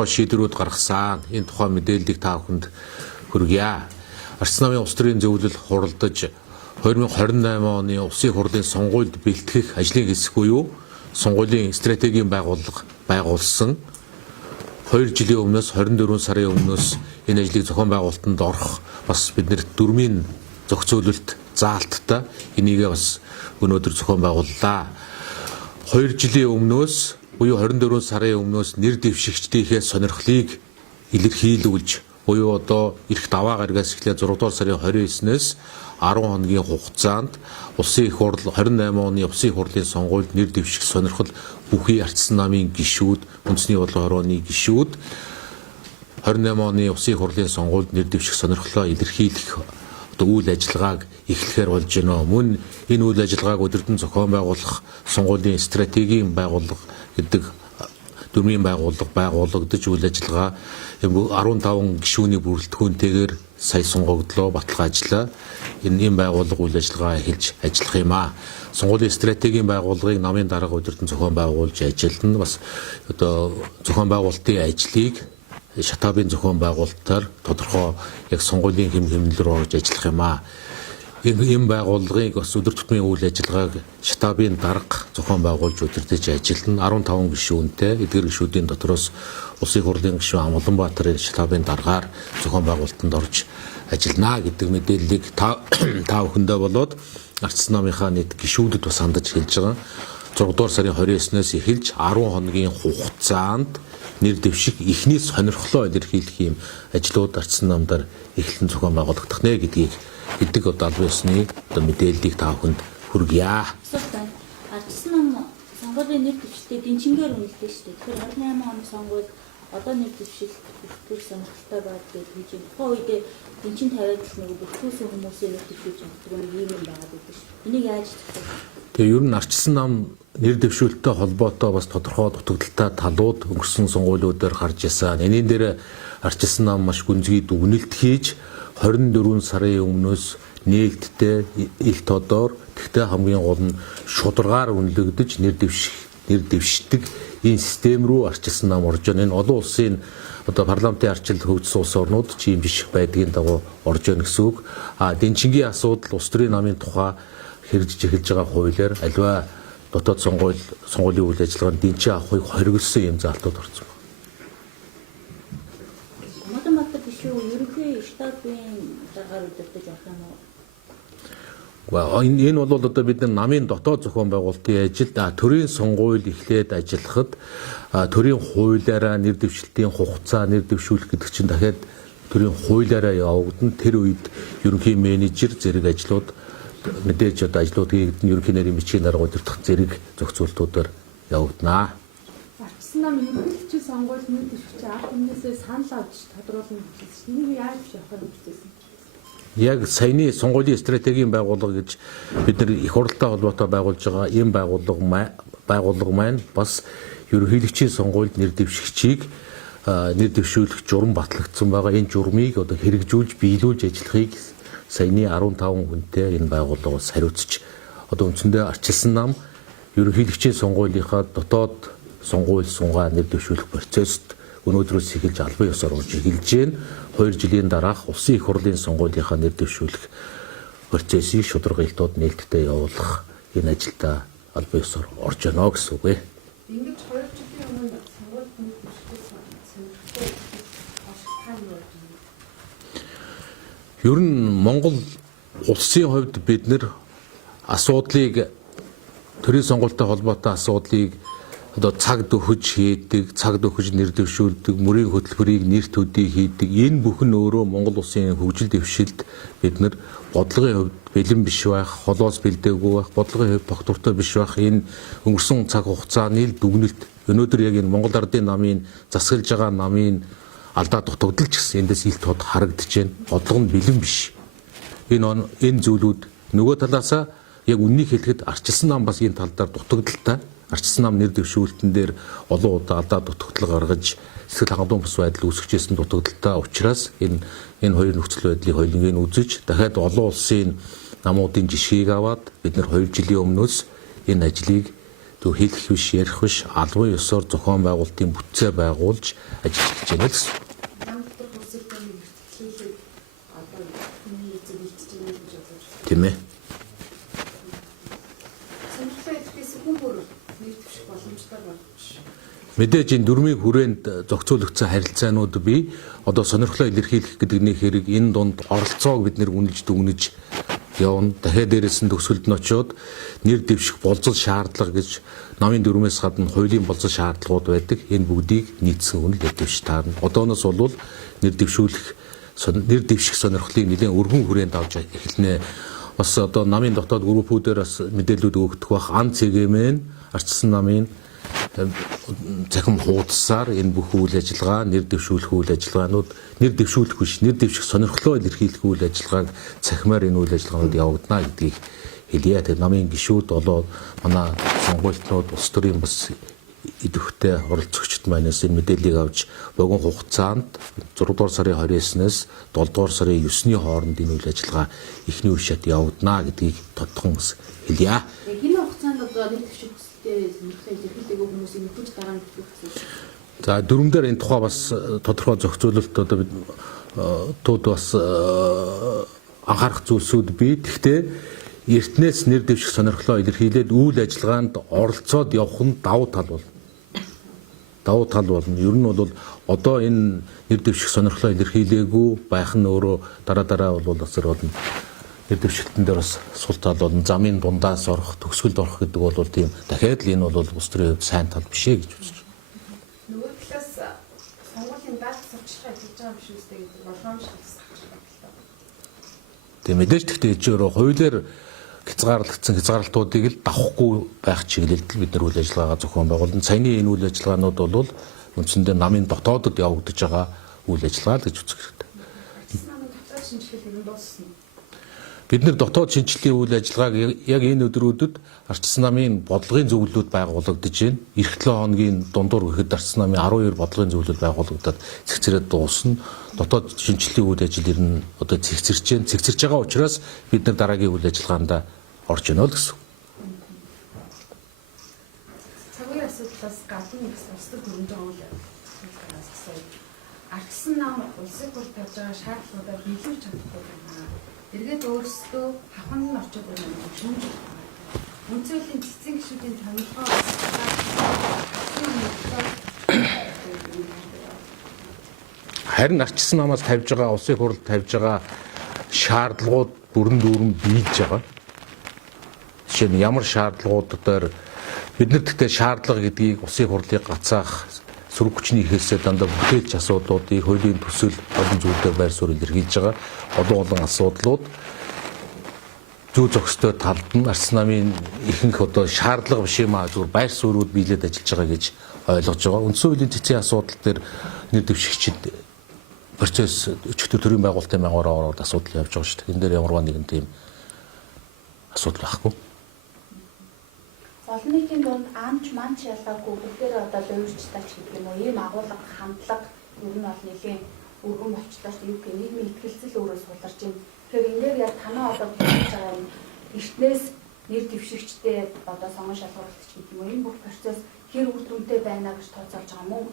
тодорхой шийдвэрүүд гаргасан. Энэ тухай мэдээллийг та бүхэнд хүргье. Арчсан намын улс төрийн зөвлөл хуралдаж 2028 оны улсын хурлын сонгуульд бэлтгэх ажлын хэсэг буюу сонгуулийн стратегийн байгууллага байгуулсан. 2 жилийн өмнөөс 24 сарын өмнөөс энэ ажлыг зохион байгуулалтанд орох бас бид дөрмийн зохицуулалт заалттай энийгээ бас өнөөдөр зохион байгууллаа. 2 жилийн өмнөөс буюу 24 сарын өмнөөс нэр дэвшигчдийнхээ сонирхлыг илэрхийлүүлж буюу одоо эрт даваа гарагаас эхлээд 6 дугаар сарын 29-ээс 10 хоногийн хугацаанд улсын их хурл 28 оны улсын хурлын сонгуульд нэр дэвших сонирхол бүхий арчсан намын гишүүд, үндэсний бодлого хорооны гишүүд 28 оны улсын хурлын сонгуульд нэр дэвших сонирхлоо илэрхийлэх үйл ажиллагааг эхлэхээр болж байна. Мөн энэ үйл ажиллагааг өдөртөн зохион байгуулах сонгуулийн стратегийн байгууллага гэдэг дөрмийн байгууллага байгуулагдаж үйл ажиллагаа 15 гишүүний бүрэлдэхүүнтэйгээр сая сонгогдлоо баталгаажлаа. Энэ байгууллага үйл ажиллагаа эхэлж ажиллах юм аа. Сонгуулийн стратегийн байгууллагыг намын дарга өдөртөн зохион байгуулж ажиллана. Бас одоо зохион байгуулалтын ажлыг шатабын зохион байгуулалтаар тодорхой яг сонгуулийн хэм хэмнэл рүү орж ажиллах юм аа. Энэ байгууллагыг бас өдөр тутмын үйл ажиллагааг шатабын дарга зохион байгуулж удирдах ажиллана. 15 гишүүнтэй эдгээр гишүүдийн дотроос улсын хурлын гишүүн Амгаланбаатарын шатабын даргаар зохион байгуулалтанд орж ажиллана гэдэг мэдээллийг та бүхэндээ болоод арчсан намынхаа нийт гишүүдэд бас хандаж хэлж байгаа. 6 дугаар сарын 29-ноос эхэлж 10 хоногийн хугацаанд нэр дэвших ихний сонирхлоо илэрхийлэх юм ажлууд арчсан намдаар эхлэн зохион байгуулагдах нэ гэдгийг гэдэг албан ёсны мэдээллийг та бүхэнд хүргье. Арчсан нам сонгуулийн нэр дэвшилтэд дэнчингээр үнэлдэг шүү дээ. Тэгэхээр 28 оны сонгуульд одоо нэр дэвшил бүртгэх сонирхолтой байд гэж хэлж байна. Тухайн үедээ дэнчин тавиад л нэг бүртгүүлсэн хүмүүсийн нэр дэвшүүлж явдаг нэг юм байгаад байдаг шүү. Энийг яаж хэлэх вэ? Тэгээ ер нь арчсан нам нэр дэвшүүлэлттэй холбоотой бас тодорхой дутагдaltaй талууд өнгөрсөн сонгуулиудаар гарч ирсэн. Энийн дээр арчсан нам маш гүнзгий дүгнэлт хийж 24 сарын өмнөөс нээлттэй ил тодор тэгтээ хамгийн гол нь шударгаар үнэлэгдэж нэр дэвшдэг энэ систем рүү арчсан нам орж байна. Энэ олон улсын одоо парламентын арчил хөгжсөн улс орнууд ч ийм жишг байдгийн дагуу орж байна гэсэн үг. Дэнчингийн асуудал улс төрийн намын тухай хэрэгжиж эхэлж байгаа хуулиар аливаа дотоод сонгуулийн үйл ажиллагаанд дэнчин авахыг хориглосон юм заалтууд орсон байна. Математик гишүү ерөнхий штабын даргаар удирдах явах юм уу? Энэ бол одоо бид намын дотоод зохион байгуулалтын ажил төрийн сонгуульд эхлээд ажиллахад төрийн хуулиараа нэр дэвшилтийн хугацаа нэр дэвшүүлэх гэдэг чинь дахиад төрийн хуулиараа явагдана. Тэр үед ерөнхий менежер зэрэг ажлууд мэдээж одоо ажлууд хийгдэн ерөнхий нарийн бичгийн дарга удирдах зэрэг зохицуултуудаар явагдана. Арчсан нам ерөнхийлөгчийн сонгуульд нэр дэвшигч ард түмнээсээ санал авч тодруулна гэсэн чинь энийг яаж явахаар үзсэн? Яг саяны сонгуулийн стратегийн байгууллага гэж бид нар их хурлтай холбоотой байгуулж байгаа ийм байгууллага маань бас ерөнхийлөгчийн сонгуульд нэр дэвшигчийг нэр дэвшүүлэх журам батлагдсан байгаа. Энэ журмыг одоо хэрэгжүүлж биелүүлж ажиллахыг саяны 15 хүнтэй энэ байгууллага бас хариуцж одоо үндсэндээ арчилсан нам ерөнхийлөгчийн сонгуулийнхаа дотоод сонгууль сунгаа нэр дэвшүүлэх процессд өнөөдрөөс эхэлж албан ёсоор орж эхэлж байна. 2 жилийн дараах улсын их хурлын сонгуулийнхаа нэр дэвшүүлэх процессыг шударга илтууд нээлттэй явуулах энэ ажилдаа албан ёсоор орж байна гэсэн үг ээ. Ингэж 2 жилийн өмнө сонгуульд нэр дэвшүүлсэн сонирхолтой ашиглах юм. Ер нь Монгол улсын хувьд бид нэр асуудлыг төрийн сонгуультай холбоотой асуудлыг одоо цагт өгөж хийдэг, цагт өгөж нэр дэвшүүлдэг, мөрийн хөтөлбөрийг нэр төдий хийдэг. Энэ бүхэн өөрөө Монгол улсын хөгжил дэвшилд бид нар бодлогын хувьд бэлэн биш байх, холоос бэлдээгүй байх, бодлогын хувьд тогтвортой биш байх. Энэ өнгөрсөн цаг хугацааны дүгнэлт өнөөдөр яг энэ Монгол Ардын намын засаглаж байгаа намын алдаа дутагдaltaч гэсэн эндээс ил тод харагдаж байна. Бодлого нь бэлэн биш. Энэ зүйлүүд нөгөө талаасаа яг үннийг хэлэхэд арчилсан нам бас энэ тал дээр дутагдaltaй. Арчсан нам нэр дэвшүүлэлтэн дээр олон удаа алдаа дутагдлага гаргаж сэтгэл хангалуун бус байдал үүсгэжсэн дутагдaltaй учраас энэ хоёр нөхцөл байдлыг хоёулангийн үзэж дахиад олон улсын намуудын жишгийг аваад бид нар 2 жилийн өмнөөс энэ ажлыг зөв хэлэх биш, ярих биш, албан ёсоор зохион байгуулалтын бүтцээ байгуулж ажиллаж гэж байна гэсэн. Тийм ээ. Мэдээж энэ дөрмийн хүрээнд зохицуулагдсан харилцаанууд бий. Одоо сонирхлоо илэрхийлэх гэдэг нэг хэрэг энэ дунд оролцоог бид нэр үнэлж дүгнэж явна. Дахиад дээрээс нь төгсгөлд нь очиод нэр дэвших болцол шаардлага гэж намын дөрмөөс гадна хуулийн болцол шаардлагууд байдаг. Энэ бүгдийг нийцсэн үнэл дэвшиж таарна. Одооноос болвол нэр дэвших сонирхлыг нэлээд өргөн хүрээнд авч эхэлнэ. Бас одоо намын дотоод группүүдээр бас мэдээлэлүүд өгөх бах ан цэгэмэн ардчилсан намын захим хуудасаар энэ бүх үйл ажиллагаа, нэр дэвшүүлэх үйл ажиллагаанууд, нэр дэвшүүлэх биш, нэр дэвших сонирхлоо илэрхийлэх үйл ажиллагааг цахимаар энэ үйл ажиллагаанууд явагдана гэдгийг хэлье. Тэр намын гишүүд болоод манай сонгуультнууд улс төрийн бас идэвхтэй оролцогчд манаас энэ мэдээллийг авч богино хугацаанд 6 дугаар сарын 29-ээс 7 дугаар сарын 9-ний хооронд энэ үйл ажиллагаа эхний үешэд явагдана гэдгийг тодтхон хэлье. Энэ хугацаанд одоо нэр дэвших сонирхлоо илэрхийлэх хүмүүсийн нөхөж дараа нь хэлсэн. За дөрмдөр энэ тухай бас тодорхой зохицуулалт одоо бид тууд бас анхаарах зүйлсүүд бий. Гэхдээ эртнээс нэр дэвших сонирхлоо илэрхийлээд үйл ажиллагаанд оролцоод явах нь давуу тал болно. Давуу тал болно. Ер нь бол одоо энэ нэр дэвших сонирхлоо илэрхийлээгүй байх нь өөрөө дараа бол бас болно. Нэр дэвшилтэн дээр бас сул тал болно. Замын дундаас орох, төгсгөлд орох гэдэг бол тийм дахиад л энэ бол улс төрийн хувьд сайн тал биш ээ гэж үзэж байна. Нөгөө талаас сонгуулийн даалгавар сурталчилгаа хийж байгаа биш үстэй гэдэг болгоомжлол байна. Тийм мэдээж гэхдээ ээжөөрөө хуулиар хязгаарлагдсан хязгаарлалтуудыг л давахгүй байх чиглэлд бид нар үйл ажиллагаагаа зохион байгуулна. Саяны энэ үйл ажиллагаанууд бол үндсэндээ намын дотоодод явагдаж байгаа үйл ажиллагаа л гэж үзэх хэрэгтэй. Намын дотоод шинжилгээ нь дуусна. Бид нар дотоод шинжилгээний үйл ажиллагааг яг энэ өдрүүдэд ардчилсан намын бодлогын зөвлөлүүд байгуулагдаж байна. Эх 7 хоногийн дундуур гэхэд ардчилсан намын 12 бодлогын зөвлөл байгуулагдаад цэгцрээд дуусна. Дотоод шинжилгээний үйл ажил ер нь одоо цэгцэрч байна. Цэгцэрч байгаа учраас бид нар дараагийн үйл ажиллагаанд орж ийнэ л гэсэн. Цагийн асуудлаас гадна их улсад хөрөнгө оруулалт асууя. Ардчилсан нам улсын хурд тавьж байгаа шаардлагуудаа биелүүлж чадахгүй байна. Эргээд өөрсдөө хавхан нь орчод байна гэж шүүмж байна. Үнцөлийн цэцэн гишүүдийн томилгоо харин ардчилсан намаас тавьж байгаа улсын хурлд тавьж байгаа шаардлагууд бүрэн дүүрэн биелж байгаа. Жишээ нь ямар шаардлагуудаар бид нар тэгтээ шаардлага гэдгийг улсын хурлыг гацаах сөрөг хүчний ихээсээ дандаа бүтээлч асуудлуудыг хуулийн төсөл олон зүйлээр байр суурь илэрхийлж байгаа. Олон асуудлууд зүй зохистой талд нь ардчилсан намын ихэнх одоо шаардлага биш юм аа зүгээр байр суурьуд биелээд ажиллаж байгаа гэж ойлгож байгаа. Үндсэн хуулийн цэцгийн асуудал дээр нэр дэвшигчид процесс өчигдөр төрийн байгуулалтын мягаараа ороод асуудал явж байгаа шүү дээ. Энэ дээр ямарваа нэгэн тийм асуудал байхгүй. Олон нийтийн дунд амч манч ялгаагүй бүгдээрээ одоо дөрвөлжтэй ч гэдэг юм уу ийм агуулга хандлага ер нь бол нэлийн өргөн болчтой шүү дээ. Юу гэх нийгмийн ихтгэлцэл өөрөө суларч байна. Тэгэхээр энэ дээр яг танаа одоо хийж байгаа юм эртнээс нэр дэвшигчтэй одоо сонгон шалгаруулагч гэдэг юм уу энэ бүх процесс хэр үр дүнтэй байна гэж тооцоолж байгаа мөн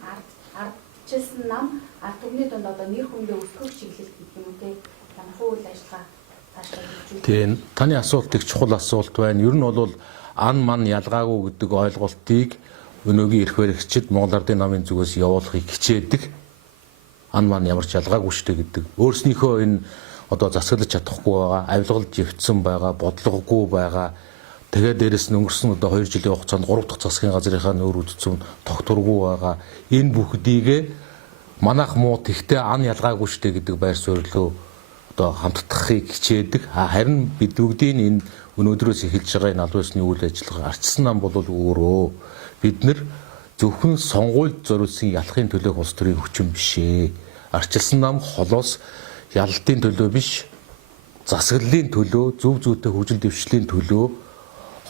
ардчилсан нам ард түмний дунд одоо нэр хүндээ өсгөх чиглэл гэдэг юм уу те ямар үйл ажиллагаа цаашаа хийж үү. Тийм таны асуулт их чухал асуулт байна. Ер нь бол ан ман ялгаагүй гэдэг ойлголтыг өнөөгийн эрх баригчид Монгол Ардын намын зүгээс явуулахыг хичээдэг. Ан ман ямар ч ялгаагүй штэ гэдэг. Өөрснийхөө энэ одоо засаглаж чадахгүй байгаа, авилгалж өвдсөн байгаа, бодлогогүй байгаа. Тэгээд дээрэс нь өнгөрсөн одоо 2 жилийн хугацаанд 3 дахь засгийн газрынхаа нөр үдцэн тогтургүй байгаа. Энэ бүхдийг манайх муу тэгтээ ан ялгаагүй штэ гэдэг байр суурьлөө одоо хамтдахыг хичээдэг. Харин бид бүгдийн энэ өнөөдрөөс эхэлж байгаа энэ албан ёсны үйл ажиллагаа ардчилсан нам бол өөрөө бид нар зөвхөн сонгуульд зориулсан ялахын төлөөх улс төрийн хүчин биш ээ. Ардчилсан нам холоос ялалтын төлөө биш, засаглалын төлөө, зөв зүйтэй хөгжил дэвшлийн төлөө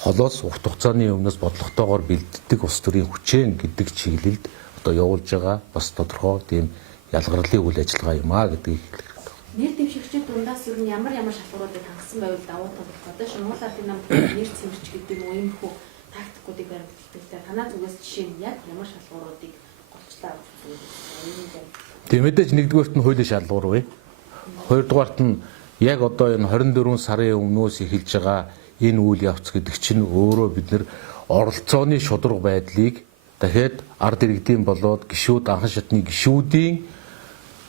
холоос урт хугацааны өмнөөс бодлоготойгоор бэлддэг улс төрийн хүчин гэдэг чиглэлд одоо явуулж байгаа бас тодорхой тийм ялгарлын үйл ажиллагаа юм а гэдгийг хэлэх. Нэр дэвшигчид дундаас ер нь ямар шалгууруудыг хангасан байвал давуу тал болох. Одоо Монгол Ардын нам нэр цэвэрч гэдэг юм уу ийм хүү тактикуудыг баримталдаг. Танаа зүгээс жишээ нь яг ямар шалгууруудыг голчлаа авч үзвэл Тийм мэдээж нэгдүгээрт нь хуулийн шалгуур бай. Хоёрдугаарт нь яг одоо энэ 24 сарын өмнөөс эхэлж байгаа энэ үйл явц гэдэг чинь өөрөө бид нэр оролцооны шударга байдлыг дахиад ард иргэдийн болоод гишүүд анхан шатны гишүүдийн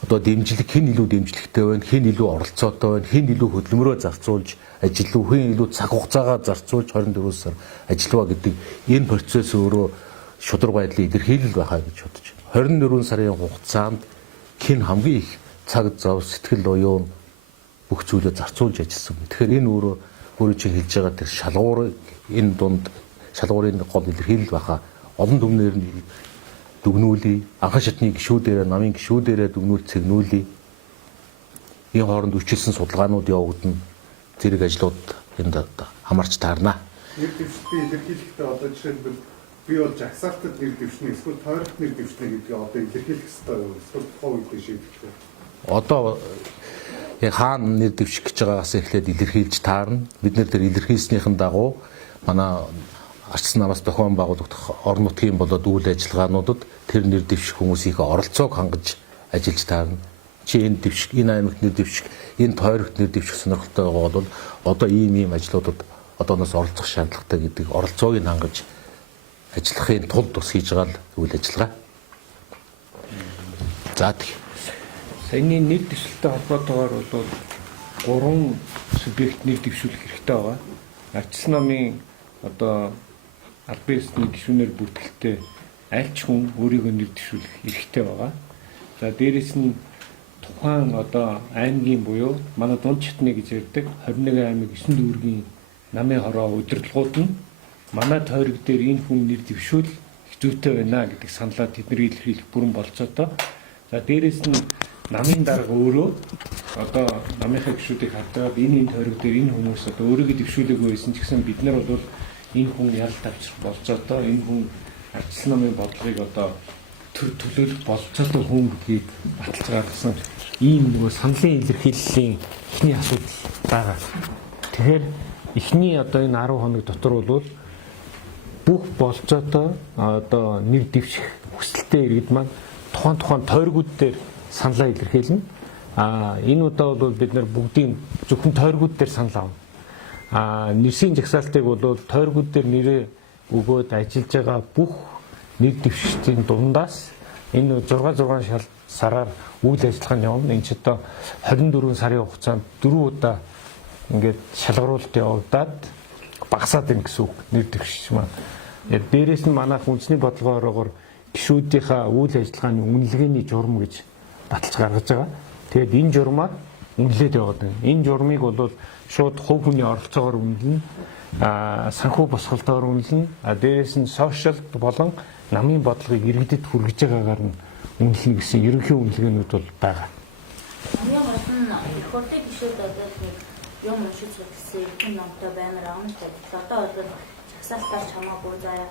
одоо дэмжлэг хэн илүү дэмжлэгтэй байна, хэн илүү оролцоотой байна, хэн илүү хөдөлмөрөө зарцуулж ажиллав, хэн илүү цаг хугацаагаа зарцуулж 24 сар ажиллава гэдэг энэ процесс өөрөө шударга байдлын илэрхийлэл байхаа гэж бодож байна. 24 сарын хугацаанд хэн хамгийн их цаг зав сэтгэл оюун бүх зүйлээ зарцуулж ажилласан. Тэгэхээр энэ өөрөө чинь хэлж байгаа тэр шалгуур энэ дунд шалгуурын гол илэрхийлэл байхаа олон түмнэр нь дүгнүүлээ. Анхан шатны гишүүдээрээ, намын гишүүдээрээ дүгнүүл цэгнүүлээ. Энэ хооронд үчилсэн судалгаанууд явагдана. Зэрэг ажлууд энд хамаарч таарна. Нэр дэвшилтийн илэрхийлэлтэй одоо жишээлбэл би бол жагсаалтад нэр дэвшнэ, эсвэл тойрогт нэр дэвшнэ гэдгийг одоо илэрхийлэх хэрэгтэй юу? Эсвэл тухайн үедээ шийдэх. Одоо яг хаана нэр дэвших гэж байгаагаас эхлээд илэрхийлж таарна. Бид нэр тэр илэрхийлснийхэн дагуу манай арчсан намаас зохион байгуулагдах орон нутгийн болоод үйл ажиллагаануудад тэр нэр дэвших хүмүүсийн оролцоог хангаж ажиллаж таарна. Чи энэ дэвших, энэ аймагт нэр дэвших, энэ тойрогт нэр дэвших сонирхолтой байгаа бол одоо ийм ажлуудад одооноос оролцох шаардлагатай гэдэг оролцоог нь хангаж ажиллахын тулд бас хийж байгаа үйл ажиллагаа. За тийм. Саяны нэр дэвшилтэй холбоотойгоор бол 3 субъект нэр дэвшүүлэх хэрэгтэй байгаа. Арчсан намын одоо аль биесний гишүүнээр бүртгэлтэй аль ч хүн өөрийгөө нэр дэвшүүлэх эрхтэй байгаа. За дээрэс нь тухайн одоо аймгийн буюу манай дунд чатны гэж ярьдаг 21 аймаг 9 дүүргийн намын хороо удирдлагууд нь манай тойрог дээр энэ хүн нэр дэвшүүл зүйтэй байна гэдэг саналаа тэдний илэрхийлэх бүрэн болцоотой. За дээрэс нь намын дарга өөрөө одоо намынхаа гишүүдийг хадгаад энэ тойрог дээр энэ хүмүүс одоо өөрийгөө дэвшүүлээгүй байсан ч гэсэн бид нар бол энэ хүн ялт авчрах болцоотой, энэ хүн арчсан намын бодлогыг одоо төлөөлөх болцоотой хүн гэдгийг баталж гаргасан ийм нөгөө саналын илэрхийллийн эхний асуудал байгаа. Тэгэхээр эхний одоо энэ 10 хоног дотор бол бүх болцоотой одоо нэр дэвших хүсэлтэй иргэд маань тухайн тойргууд дээр саналаа илэрхийлнэ. Энэ удаа бол бид нар бүгдийн зөвхөн тойргууд дээр санал авна. Нэрсийн жагсаалтыг бол тойргууд дээр нэрээ өгөөд ажиллаж байгаа бүх нэр дэвшигчдийн дундаас энэ 6 сараар үйл ажиллагаа нь явна. Энэ ч одоо 24 сарын хугацаанд 4 удаа ингээд шалгаруулалт явагдаад багасаад ийн гэсэн үг нэр дэвшигч маань. Дээрээс нь манайх үндэсний бодлогоор гишүүдийнхаа үйл ажиллагааны үнэлгээний журам гэж баталж гаргаж байгаа. Тэгээд энэ журмаа үнэлээд яваад байна. Энэ журмыг бол шууд хувь хүний оролцоогоор үнэлнэ, санхүү босголтоор үнэлнэ, дээрээс нь сошиал болон намын бодлогыг иргэдэд хүргэж байгаагаар нь үнэлнэ гэсэн ерөнхий үнэлгээнүүд бол байгаа. Хамгийн гол нь их хурлын гишүүд одоо юм уншиж үзсэн хүн номтой баймар аамтай. Одоо бол чагсаалтаар чамаагүй заяа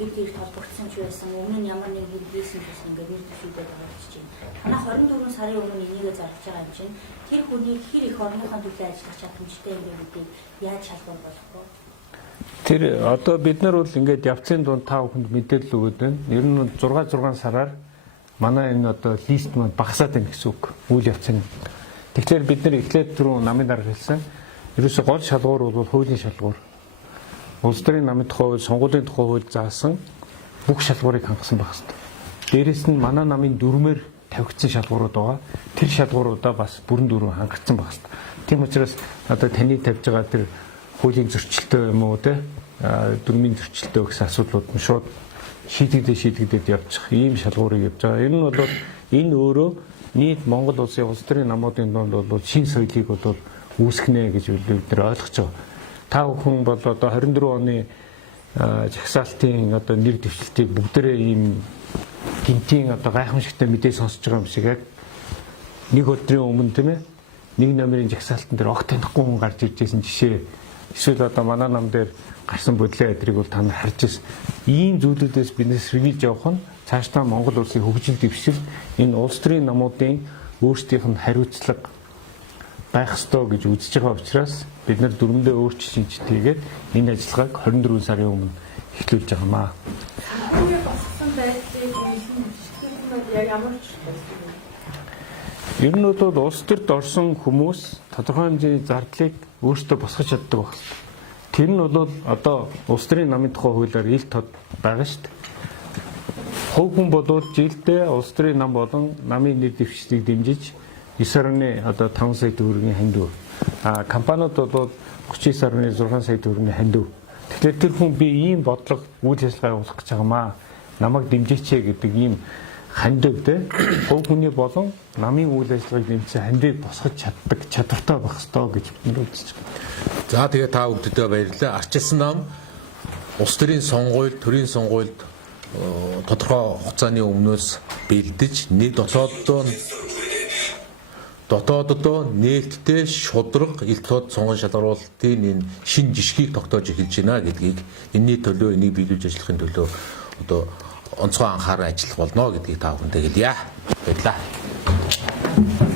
хэд их толбогдсон ч байсан. Өмнө нь ямар нэг хийсэн гэсэн ингээд нэр дэвшүүлээд байгаа чинь. Танаа 24 сарын өмнө энийгээ зарж байгаа юм чинь тэр хүний хэр их орныхоо төлөө ажиллах чадамжтай юм бэ гэдгийг яаж шалгах болохгүй. Тэр одоо бид нар бол ингээд явцын дунд та бүхэнд мэдээлэл өгöd байна. Ер нь 6 сараар манай энэ одоо лист маань багасаад байна гэсэн үг. Үйл явцын. Тэгэхээр бид нар эхлээд түрүү намын дарга хэлсэн. Ерөөсө гол шалгуур бол хуулийн шалгуур. Улс төрийн намын тухай хууль, сонгуулийн тухай хууль заасан бүх шалгуурыг хангасан байх хэрэгтэй. Дээрээс нь манай намын дүрмээр тавигдсан шалгуурууд байгаа. Тэр шалгууруудаа бас бүрэн дүрмээр хангагдсан байх хэрэгтэй. Тийм учраас одоо таны тавьж байгаа тэр хуулийн зөрчилтэй юм уу те дүрмийн зөрчилтэй гэсэн асуудлууд нь шууд шийдэгдээд явчих ийм шалгуурыг явж байгаа. Энэ нь бол энэ өөрөө нийт Монгол улсын улс төрийн намуудын донд бол шин соёлыг бол үүсгэнэ гэж бид нар ойлгож байгаа. Та бүхэн бол одоо 24 оны жагсаалтын одоо нэр дэвшилтийг бүгдээрээ ийм гинтийн одоо гайхамшигтай мэдээ сонсож байгаа юм шиг яг нэг өдрийн өмнө тийм ээ нэг номерын жагсаалтан дээр огт танихгүй хүн гарч иржсэн жишээ эсвэл одоо манай нам дээр гарсан бодлоо ядрыг бол та нар харж ирсэн. Ийм зүйлүүдээс биднес сэргийлж явах нь цаашдаа Монгол улсын хөгжил дэвшил энэ улс төрийн намуудын өөрсдийнх нь хариуцлага байх ёстой гэж үзэж байгаа учраас бид нар дүрмдээ өөрчлөлт хийгээд энэ ажиллагааг 24 сарын өмнө эхлүүлж байгаамаа. Санхүүгийн босгосон байдлыг үнэлэн яг ямар ч Ер нь бол улс төрд орсон хүмүүс тодорхой хэмжээний зардлыг өөрсдөө босгож чаддаг байна. Тэр нь бол одоо улс төрийн намын тухай хуулиар ил тод байгаа шүү дээ. Хувь хүн бол жилдээ улс төрийн нам болон намын нэр дэвшилтийг дэмжиж 9.5 сая төгрөгийн хандив. Компаниуд бол 39.6 сая төгрөгийн хандив. Тэгэхээр тэр хүн би ийм бодлого үйл ажиллагаа явуулах гэж байгаамаа. Намайг дэмжээч гэдэг ийм хандив те. Хувь хүний болон намын үйл ажиллагааг дэмжиж хандив босгож чаддаг чадвартай байх ёстой гэж бид үзэж байна. За тэгээ та бүхэндээ баярлалаа. Ардчилсан нам улс төрийн сонгуульд, төрийн сонгуульд тодорхой хугацааны өмнөөс бэлдэж нэг дотооддоо нээлттэй шудраг илт тод сонгон шалгаруулалтын энэ шин жишгийг тогтоож эхэлж байна гэдгийг энэний төлөө энийг биелүүлж ажиллахын төлөө одоо онцгой анхаарал ажиллах болно гэдгийг та бүхэндээ хэлье. Баярлалаа.